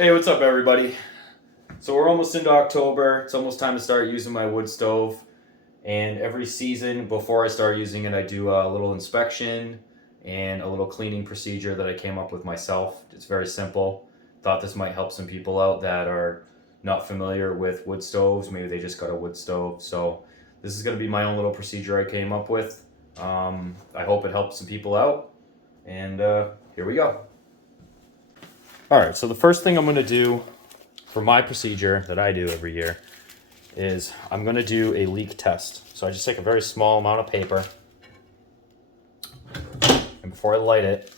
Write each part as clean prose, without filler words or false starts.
Hey, what's up, everybody? So we're almost into October. It's almost time to start using my wood stove. And every season, before I start using it, I do a little inspection and a little cleaning procedure that I came up with myself. It's very simple. Thought this might help some people out that are not familiar with wood stoves. Maybe they just got a wood stove. So this is going to be my own little procedure I came up with. I hope it helps some people out. And here we go. All right, so the first thing I'm going to do for my procedure that I do every year is I'm going to do a leak test. So I just take a very small amount of paper, and before I light it,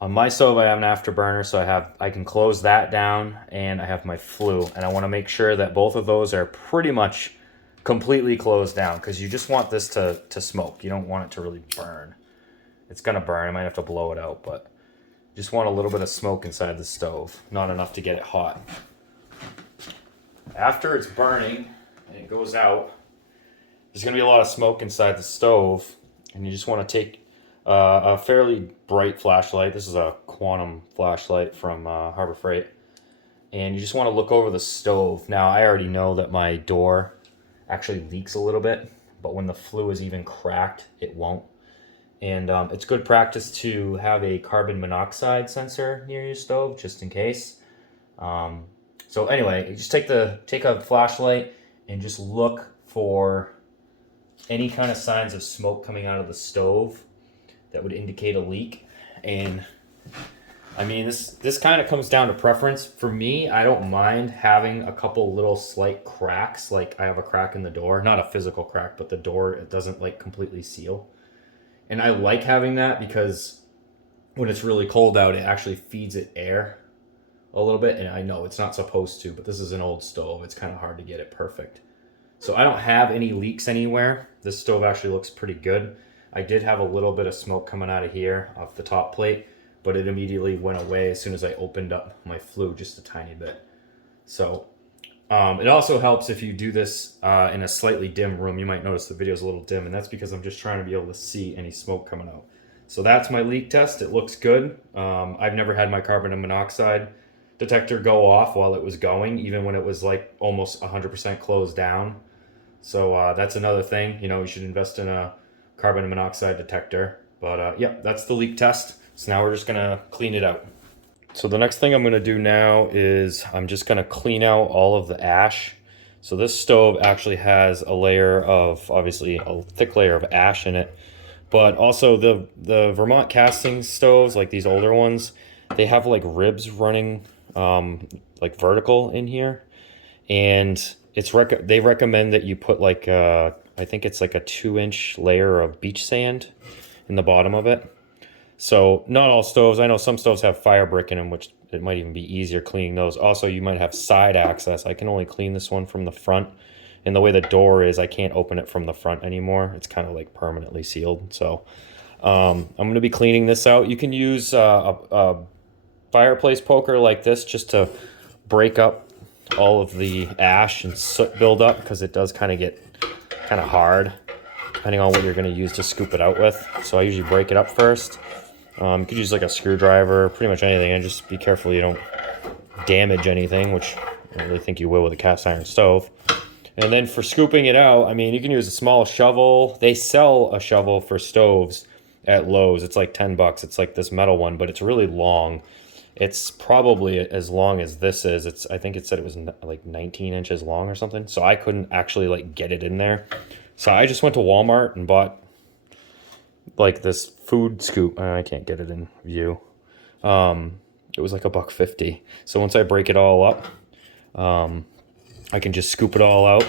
on my stove I have an afterburner, so I can close that down, and I have my flue, and I want to make sure that both of those are pretty much completely closed down, because you just want this to smoke. You don't want it to really burn. It's going to burn. I might have to blow it out, but just want a little bit of smoke inside the stove, not enough to get it hot. After it's burning and it goes out, there's going to be a lot of smoke inside the stove, and you just want to take a fairly bright flashlight. This is a quantum flashlight from Harbor Freight, and you just want to look over the stove. Now, I already know that my door actually leaks a little bit, but when the flue is even cracked, it won't. And it's good practice to have a carbon monoxide sensor near your stove, just in case. So anyway, you just take a flashlight and just look for any kind of signs of smoke coming out of the stove that would indicate a leak. And I mean, this kind of comes down to preference. For me, I don't mind having a couple little slight cracks, like I have a crack in the door, not a physical crack, but the door, it doesn't like completely seal. And I like having that because when it's really cold out, it actually feeds it air a little bit. And I know it's not supposed to, but this is an old stove. It's kind of hard to get it perfect. So I don't have any leaks anywhere. This stove actually looks pretty good. I did have a little bit of smoke coming out of here off the top plate, but it immediately went away as soon as I opened up my flue just a tiny bit. So it also helps if you do this in a slightly dim room. You might notice the video is a little dim, and that's because I'm just trying to be able to see any smoke coming out. So that's my leak test. It looks good. I've never had my carbon monoxide detector go off while it was going, even when it was like almost 100% closed down. So that's another thing. You know, you should invest in a carbon monoxide detector. But yeah, that's the leak test. So now we're just gonna clean it out. So the next thing I'm going to do now is I'm just going to clean out all of the ash. So this stove actually has a layer of, obviously a thick layer of ash in it, but also the Vermont Castings stoves, like these older ones, they have like ribs running like vertical in here, and they recommend that you put like I think it's like a 2-inch layer of beach sand in the bottom of it. So not all stoves. I know some stoves have fire brick in them, which it might even be easier cleaning those. Also, you might have side access. I can only clean this one from the front. And the way the door is, I can't open it from the front anymore. It's kind of like permanently sealed. So I'm going to be cleaning this out. You can use a fireplace poker like this just to break up all of the ash and soot buildup, because it does kind of get kind of hard depending on what you're going to use to scoop it out with. So I usually break it up first. You could use like a screwdriver, pretty much anything, and just be careful you don't damage anything, which I don't really think you will with a cast iron stove. And then for scooping it out, I mean, you can use a small shovel. They sell a shovel for stoves at Lowe's. It's like $10. It's like this metal one, but it's really long. It's probably as long as this is. I think it said it was like 19 inches long or something. So I couldn't actually like get it in there. So I just went to Walmart and bought like this food scoop. I can't get it in view. It was like $1.50. So once I break it all up, I can just scoop it all out,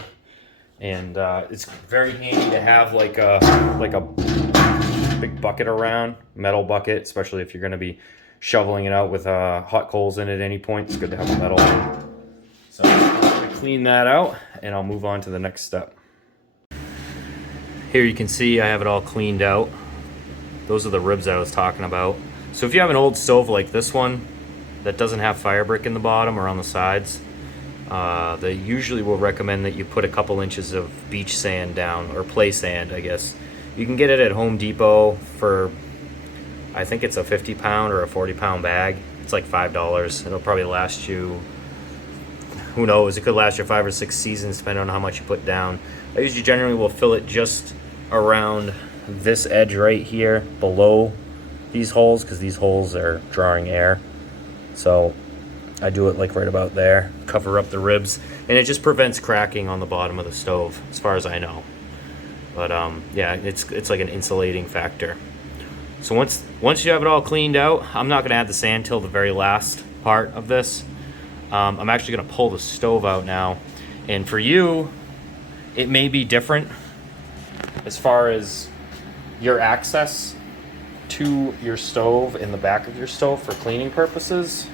and it's very handy to have like a big bucket around, metal bucket, especially if you're going to be shoveling it out with hot coals in at any point. It's good to have a metal one. So I'm going to clean that out, and I'll move on to the next step. Here you can see I have it all cleaned out. Those are the ribs I was talking about. So if you have an old stove like this one that doesn't have fire brick in the bottom or on the sides, they usually will recommend that you put a couple inches of beach sand down, or play sand, I guess. You can get it at Home Depot for, I think it's a 50-pound or a 40-pound bag. It's like $5. It'll probably last you, who knows, it could last you 5 or 6 seasons depending on how much you put down. I usually generally will fill it just around this edge right here below these holes, because these holes are drawing air. So I do it like right about there, cover up the ribs, and it just prevents cracking on the bottom of the stove, as far as I know. But yeah, it's like an insulating factor. So once you have it all cleaned out, I'm not gonna add the sand till the very last part of this. I'm actually gonna pull the stove out now, and for you, it may be different as far as your access to your stove in the back of your stove for cleaning purposes.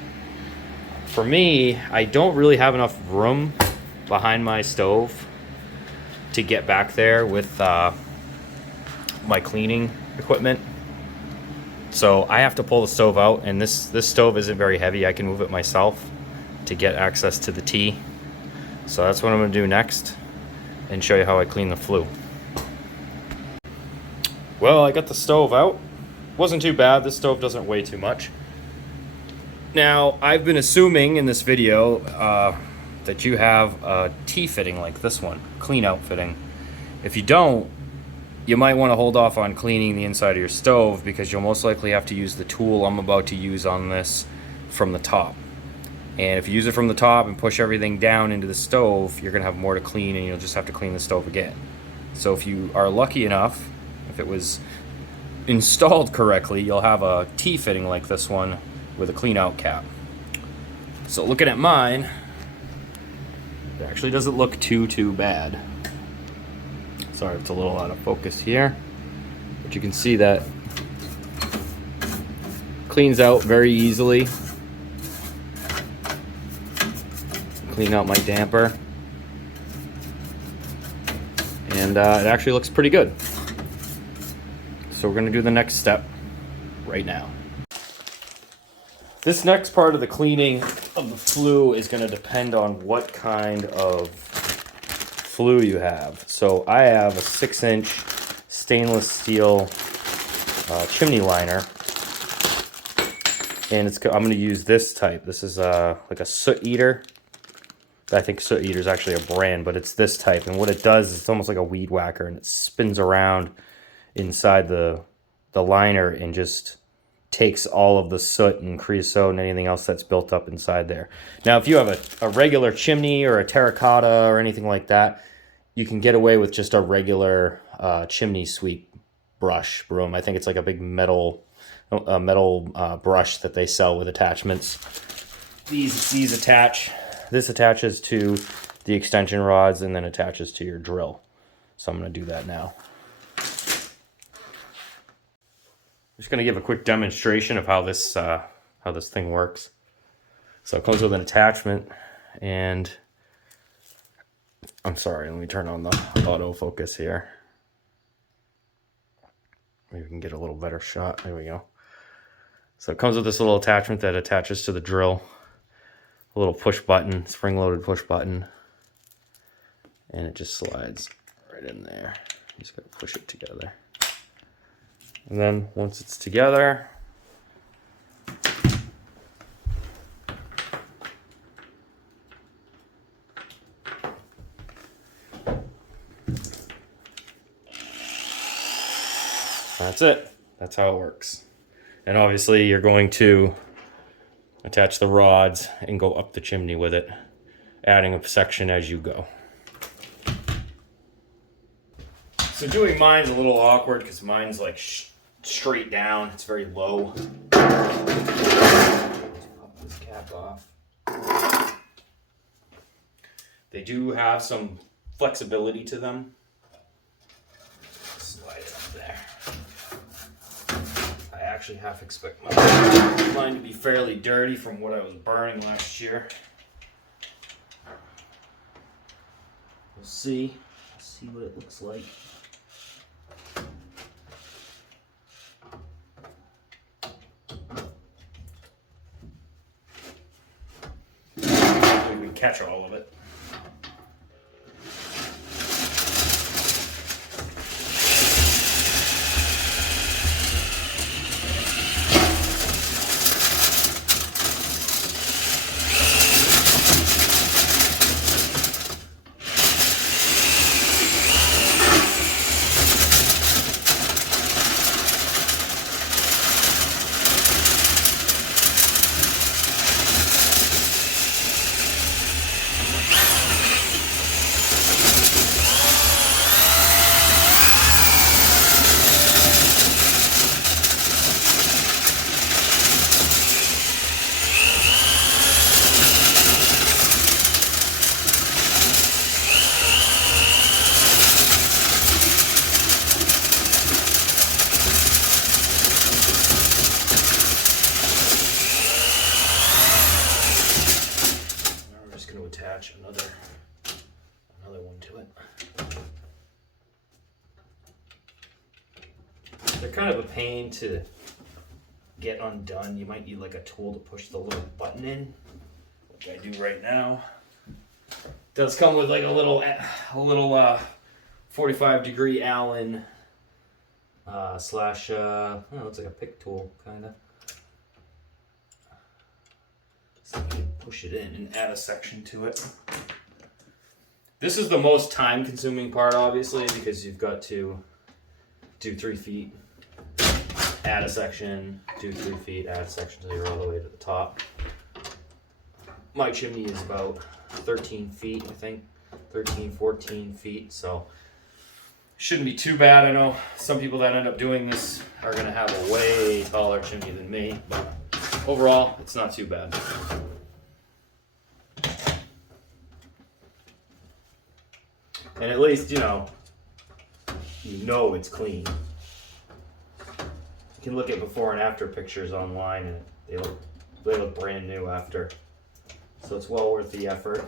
For me, I don't really have enough room behind my stove to get back there with my cleaning equipment. So I have to pull the stove out, and this stove isn't very heavy. I can move it myself to get access to the T. So that's what I'm gonna do next, and show you how I clean the flue. Well, I got the stove out. Wasn't too bad. This stove doesn't weigh too much. Now, I've been assuming in this video that you have a T-fitting like this one, clean out fitting. If you don't, you might want to hold off on cleaning the inside of your stove, because you'll most likely have to use the tool I'm about to use on this from the top. And if you use it from the top and push everything down into the stove, you're gonna have more to clean, and you'll just have to clean the stove again. So if you are lucky enough, if it was installed correctly, you'll have a T-fitting like this one with a clean out cap. So looking at mine, it actually doesn't look too bad. Sorry, it's a little out of focus here, but you can see that cleans out very easily. Clean out my damper, and it actually looks pretty good. So we're gonna do the next step right now. This next part of the cleaning of the flue is gonna depend on what kind of flue you have. So I have a 6-inch stainless steel chimney liner, and I'm gonna use this type. This is like a soot eater. I think soot eater is actually a brand, but it's this type. And what it does is it's almost like a weed whacker, and it spins around inside the liner and just takes all of the soot and creosote and anything else that's built up inside there. Now, if you have a regular chimney or a terracotta or anything like that, you can get away with just a regular chimney sweep broom. I think it's like a big metal brush that they sell with attachments. These attach. This attaches to the extension rods and then attaches to your drill. So I'm going to do that now. I'm just going to give a quick demonstration of how this thing works. So it comes with an attachment, and I'm sorry, let me turn on the autofocus here. Maybe we can get a little better shot. There we go. So it comes with this little attachment that attaches to the drill. A little push button, spring-loaded push button, and it just slides right in there. You just gotta push it together. And then once it's together, that's it. That's how it works. And obviously you're going to attach the rods and go up the chimney with it, adding a section as you go. So doing mine's a little awkward because mine's like straight down. It's very low. Let's pop this cap off. They do have some flexibility to them. Slide it up there. I actually half expect mine to be fairly dirty from what I was burning last year. We'll see. Let's see what it looks like. We can catch all of it. attach another one to it. They're kind of a pain to get undone. You might need like a tool to push the little button in, which I do right now. It does come with like a little 45-degree Allen slash it's like a pick tool kind of. So I can push it in and add a section to it. This is the most time-consuming part, obviously, because you've got to do 3 feet, add a section, do 3 feet, add a section until you're all the way to the top. My chimney is about 13 feet, I think, 13, 14 feet, so shouldn't be too bad. I know some people that end up doing this are going to have a way taller chimney than me, but overall, it's not too bad. And at least, you know it's clean. You can look at before and after pictures online, and they look brand new after. So it's well worth the effort.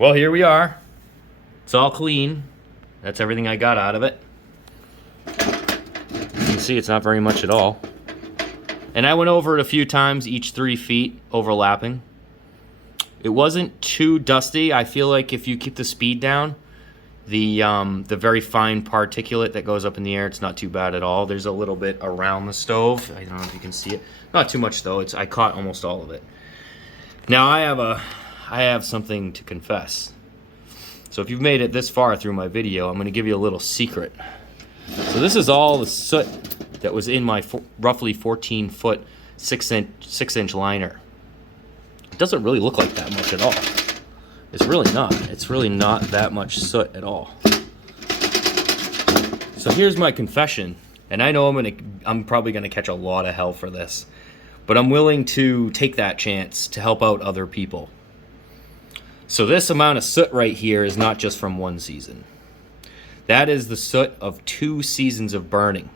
Well, here we are. It's all clean. That's everything I got out of it. You can see it's not very much at all. And I went over it a few times, each 3 feet, overlapping. It wasn't too dusty. I feel like if you keep the speed down, the very fine particulate that goes up in the air, it's not too bad at all. There's a little bit around the stove. I don't know if you can see it. Not too much though. I caught almost all of it. Now I have something to confess. So if you've made it this far through my video, I'm going to give you a little secret. So this is all the soot that was in my roughly 14-foot, 6-inch liner. It doesn't really look like that much at all. It's really not. It's really not that much soot at all. So here's my confession, and I know I'm probably going to catch a lot of hell for this, but I'm willing to take that chance to help out other people. So this amount of soot right here is not just from one season. That is the soot of 2 seasons of burning.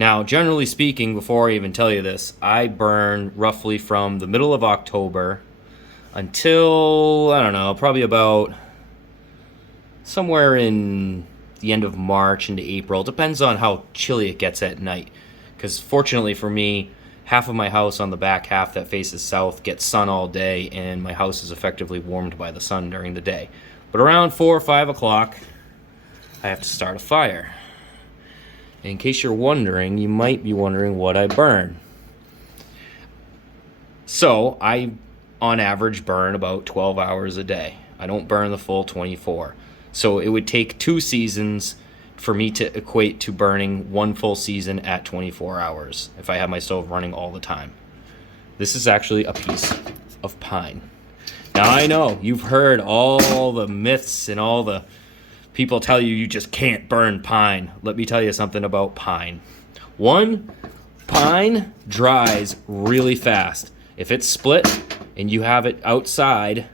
Now, generally speaking, before I even tell you this, I burn roughly from the middle of October until, I don't know, probably about somewhere in the end of March into April. Depends on how chilly it gets at night. Because fortunately for me, half of my house on the back half that faces south gets sun all day, and my house is effectively warmed by the sun during the day. But around 4 or 5 o'clock, I have to start a fire. And in case you're wondering, you might be wondering what I burn. So I, on average, burn about 12 hours a day. I don't burn the full 24. So it would take 2 seasons for me to equate to burning 1 full season at 24 hours if I have my stove running all the time. This is actually a piece of pine. Now I know you've heard all the myths and all the people tell you just can't burn pine. Let me tell you something about pine. 1, pine dries really fast. If it's split and you have it outside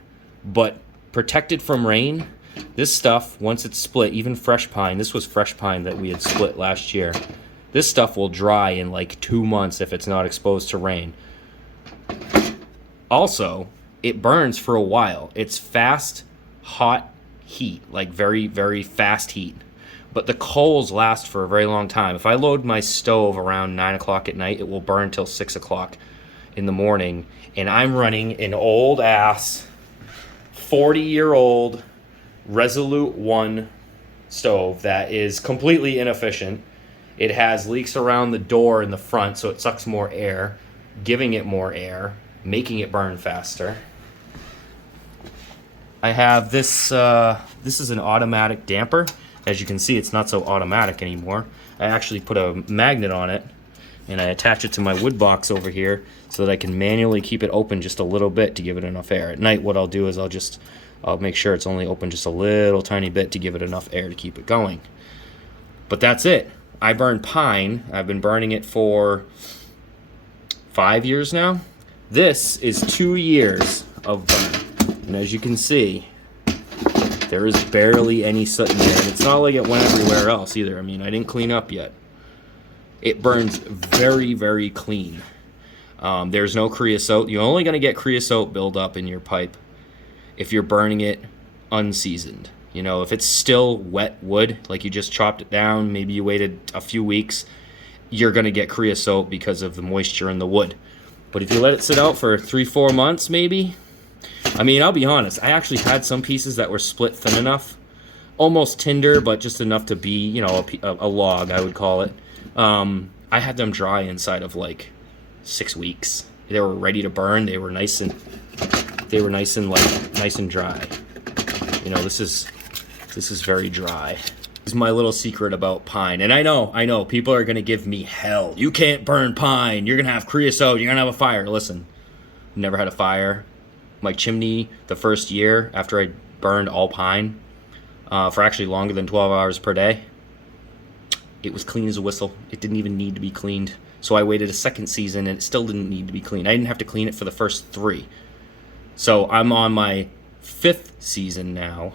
but protected from rain, this stuff, once it's split, even fresh pine, this was fresh pine that we had split last year, this stuff will dry in like 2 months if it's not exposed to rain. Also, it burns for a while. It's fast, hot heat, like very, very fast heat. But the coals last for a very long time. If I load my stove around 9 o'clock at night, it will burn till 6 o'clock in the morning. And I'm running an old ass 40-year-old Resolute 1 stove that is completely inefficient. It has leaks around the door in the front, so it sucks more air, giving it more air, making it burn faster. I have this, this is an automatic damper. As you can see, it's not so automatic anymore. I actually put a magnet on it, and I attach it to my wood box over here so that I can manually keep it open just a little bit to give it enough air. At night, what I'll do is I'll make sure it's only open just a little tiny bit to give it enough air to keep it going. But that's it. I burn pine. I've been burning it for 5 years now. This is 2 years of burn. And as you can see, There is barely any soot in there. And it's not like it went everywhere else either. I mean, I didn't clean up yet. It burns very, very clean. There's no creosote. You're only going to get creosote buildup in your pipe if you're burning it unseasoned. You know, if it's still wet wood, like you just chopped it down, maybe you waited a few weeks, you're going to get creosote because of the moisture in the wood. But if you let it sit out for 3-4 months, maybe, I mean, I'll be honest, I actually had some pieces that were split thin enough, almost tinder, but just enough to be, you know, a log, I would call it. I had them dry inside of like 6 weeks. They were ready to burn. They were nice and nice and dry. You know, this is very dry. This is my little secret about pine. And I know people are gonna give me hell. You can't burn pine. You're gonna have creosote. You're gonna have a fire. Listen, never had a fire. My chimney, the first year after I burned all pine, for actually longer than 12 hours per day, it was clean as a whistle. It didn't even need to be cleaned. So I waited a second season and it still didn't need to be cleaned. I didn't have to clean it for the first 3. So I'm on my 5th season now.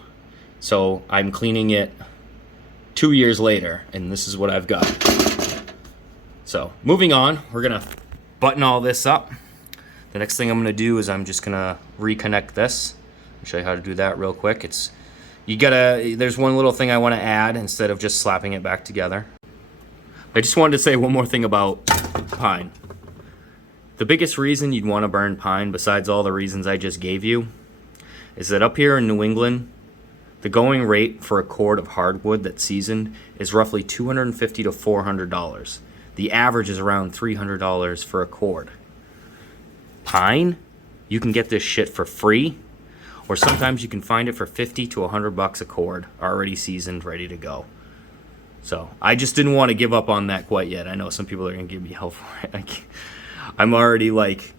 So I'm cleaning it 2 years later, and this is what I've got. So moving on, we're gonna button all this up. The next thing I'm gonna do is I'm just gonna reconnect this. I'll show you how to do that real quick. There's one little thing I wanna add instead of just slapping it back together. I just wanted to say one more thing about pine. The biggest reason you'd wanna burn pine, besides all the reasons I just gave you, is that up here in New England, the going rate for a cord of hardwood that's seasoned is roughly $250 to $400. The average is around $300 for a cord. Pine, you can get this shit for free, or sometimes you can find it for $50 to $100 a cord, already seasoned, ready to go. So I just didn't want to give up on that quite yet. I know some people are gonna give me hell for it. I'm already like,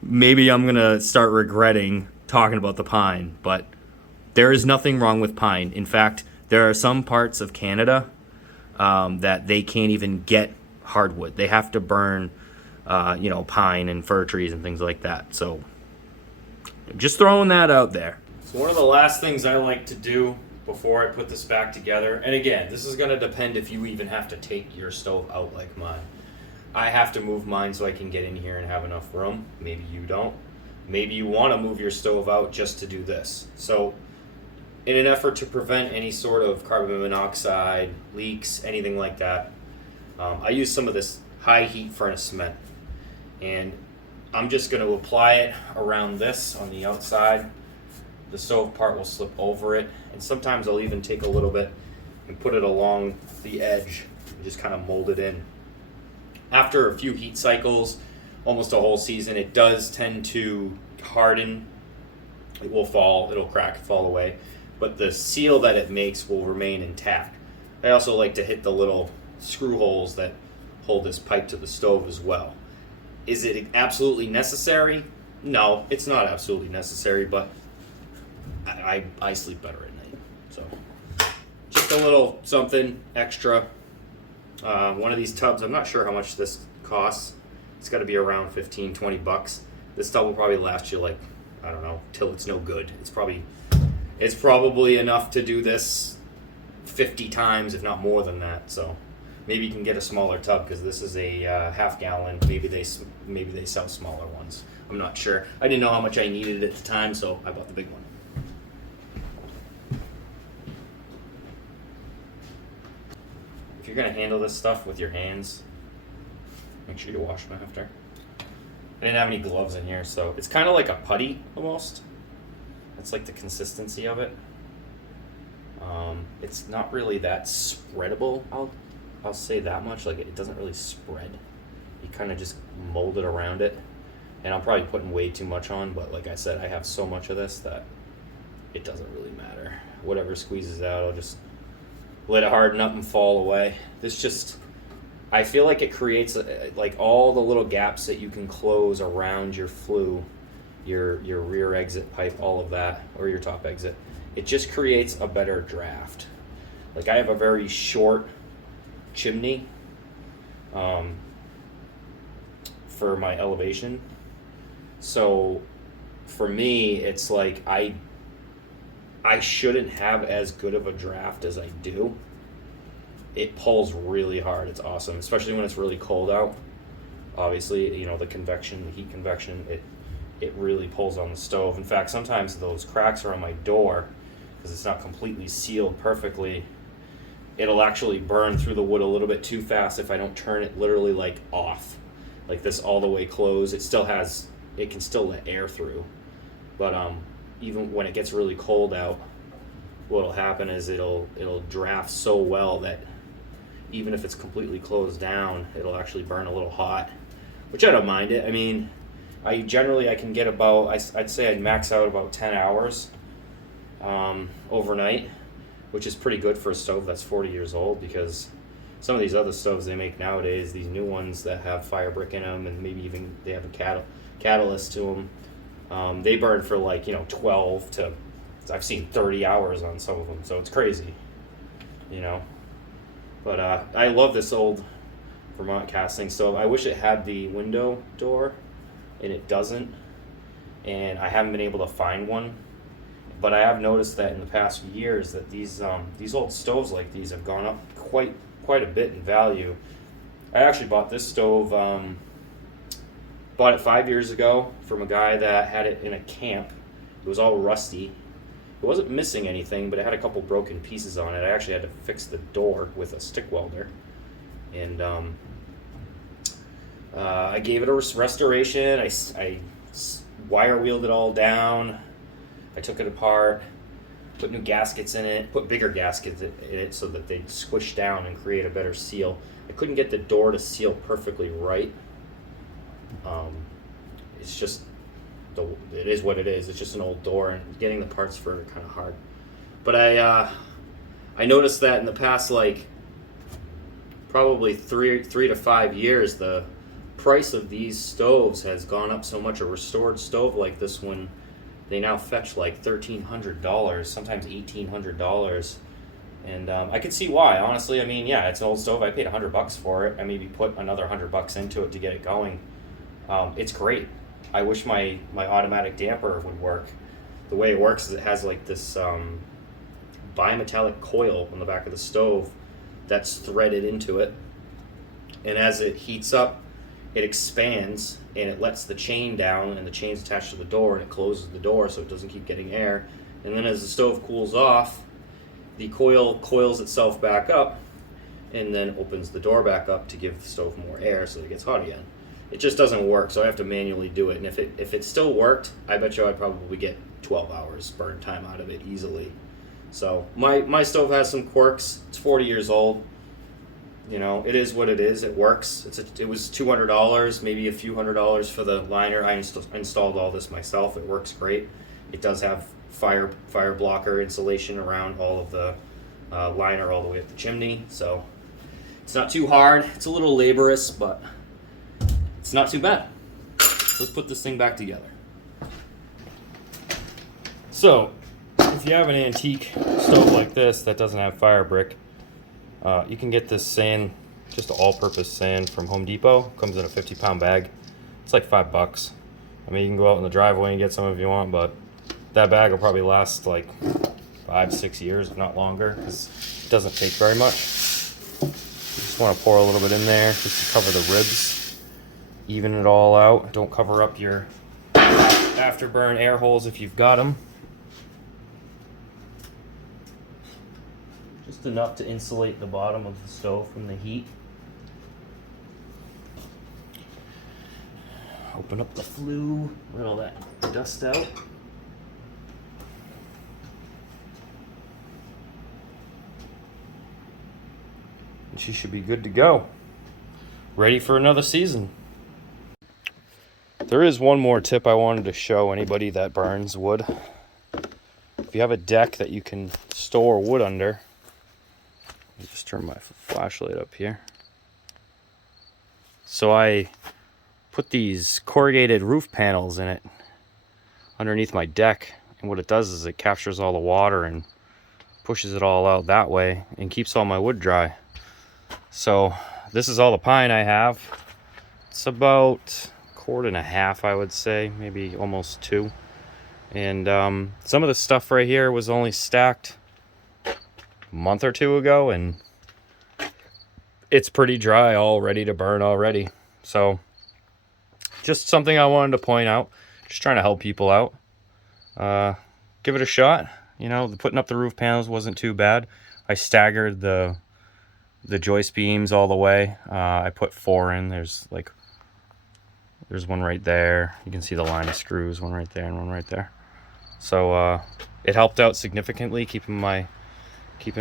maybe I'm gonna start regretting talking about the pine, but there is nothing wrong with pine. In fact, there are some parts of Canada that they can't even get hardwood. They have to burn, pine and fir trees and things like that. So just throwing that out there. So one of the last things I like to do before I put this back together, and again, this is going to depend if you even have to take your stove out like mine. I have to move mine so I can get in here and have enough room. Maybe you don't. Maybe you want to move your stove out just to do this. So in an effort to prevent any sort of carbon monoxide, leaks, anything like that, I use some of this high heat furnace cement. And I'm just going to apply it around this on the outside. The stove part will slip over it. And sometimes I'll even take a little bit and put it along the edge and just kind of mold it in. After a few heat cycles, almost a whole season, it does tend to harden. It will fall, it'll crack, fall away. But the seal that it makes will remain intact. I also like to hit the little screw holes that hold this pipe to the stove as well. Is it absolutely necessary? No, it's not absolutely necessary, but I sleep better at night. So just a little something extra. One of these tubs, I'm not sure how much this costs. It's got to be around $15-20. This tub will probably last you like, I don't know, till it's no good. It's probably enough to do this 50 times, if not more than that. So maybe you can get a smaller tub because this is a half gallon. Maybe they sell smaller ones. I'm not sure. I didn't know how much I needed at the time, so I bought the big one. If you're gonna handle this stuff with your hands, make sure you wash them after. I didn't have any gloves in here, so it's kind of like a putty almost. That's like the consistency of it. It's not really that spreadable. I'll say that much. Like it doesn't really spread. You kind of just mold it around it. And I'm probably putting way too much on, but like I said, I have so much of this that it doesn't really matter. Whatever squeezes out, I'll just let it harden up and fall away. I feel like it creates like all the little gaps that you can close around your flue, your rear exit pipe, all of that, or your top exit. It just creates a better draft. Like I have a very short chimney for my elevation. So for me, it's like I shouldn't have as good of a draft as I do. It pulls really hard. It's awesome, especially when it's really cold out. Obviously, you know, the convection, the heat convection, it really pulls on the stove. In fact, sometimes those cracks are on my door because it's not completely sealed perfectly. It'll actually burn through the wood a little bit too fast if I don't turn it literally like off, like this all the way closed. It can still let air through, but even when it gets really cold out, what'll happen is it'll draft so well that even if it's completely closed down, it'll actually burn a little hot, which I don't mind it. I mean, I can get about, I'd say I'd max out about 10 hours overnight, which is pretty good for a stove that's 40 years old, because some of these other stoves they make nowadays, these new ones that have fire brick in them and maybe even they have a catalyst to them, they burn for like, 12 to, I've seen 30 hours on some of them, so it's crazy, But I love this old Vermont casting stove. I wish it had the window door, and it doesn't, and I haven't been able to find one. But I have noticed that in the past few years that these old stoves like these have gone up quite a bit in value. I actually bought this stove, bought it 5 years ago from a guy that had it in a camp. It was all rusty. It wasn't missing anything, but it had a couple broken pieces on it. I actually had to fix the door with a stick welder, and I gave it a restoration. I wire wheeled it all down. I took it apart, put new gaskets in it, put bigger gaskets in it so that they'd squish down and create a better seal. I couldn't get the door to seal perfectly right. It's just, it is what it is. It's just an old door, and getting the parts for it are kind of hard. But I noticed that in the past, like, probably three to 5 years, the price of these stoves has gone up so much. A restored stove like this one, they now fetch like $1,300, sometimes $1,800, and I could see why. Honestly, I mean, yeah, it's an old stove. I paid $100 for it. I maybe put another $100 into it to get it going. It's great. I wish my automatic damper would work. The way it works is it has like this bimetallic coil on the back of the stove that's threaded into it, and as it heats up, it expands and it lets the chain down, and the chain's attached to the door, and it closes the door so it doesn't keep getting air. And then as the stove cools off, the coil coils itself back up and then opens the door back up to give the stove more air so that it gets hot again. It just doesn't work, so I have to manually do it. And if it still worked, I bet you I'd probably get 12 hours burn time out of it easily. So my stove has some quirks. It's 40 years old. It is what it is. It works. It was $200, maybe a few $100s for the liner. I installed all this myself. It works great. It does have fire blocker insulation around all of the liner all the way up the chimney. So it's not too hard. It's a little laborious, but it's not too bad. Let's put this thing back together. So if you have an antique stove like this that doesn't have fire brick, you can get this sand, just all-purpose sand from Home Depot. Comes in a 50-pound bag. It's like $5. I mean, you can go out in the driveway and get some if you want, but that bag will probably last like 5-6 years, if not longer, because it doesn't take very much. You just want to pour a little bit in there just to cover the ribs, even it all out. Don't cover up your afterburn air holes if you've got them. Just enough to insulate the bottom of the stove from the heat. Open up the flue, let all that dust out. And she should be good to go. Ready for another season. There is one more tip I wanted to show anybody that burns wood. If you have a deck that you can store wood under, let me just turn my flashlight up here. So I put these corrugated roof panels in it underneath my deck, and what it does is it captures all the water and pushes it all out that way and keeps all my wood dry. So this is all the pine I have. It's about 1.5 quarts, I would say, maybe almost 2. And some of the stuff right here was only stacked a month or two ago, and it's pretty dry, all ready to burn already. So just something I wanted to point out, just trying to help people out. Give it a shot. You know, putting up the roof panels wasn't too bad. I staggered the joist beams all the way. I put 4 in. There's one right there. You can see the line of screws, one right there and one right there. So it helped out significantly, keeping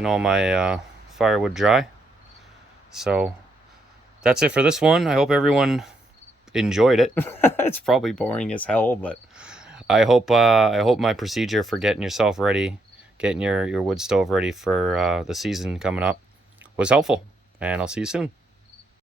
all my firewood dry. So that's it for this one. I hope everyone enjoyed it. It's probably boring as hell, but I hope my procedure for getting yourself ready, getting your wood stove ready for the season coming up was helpful. And I'll see you soon.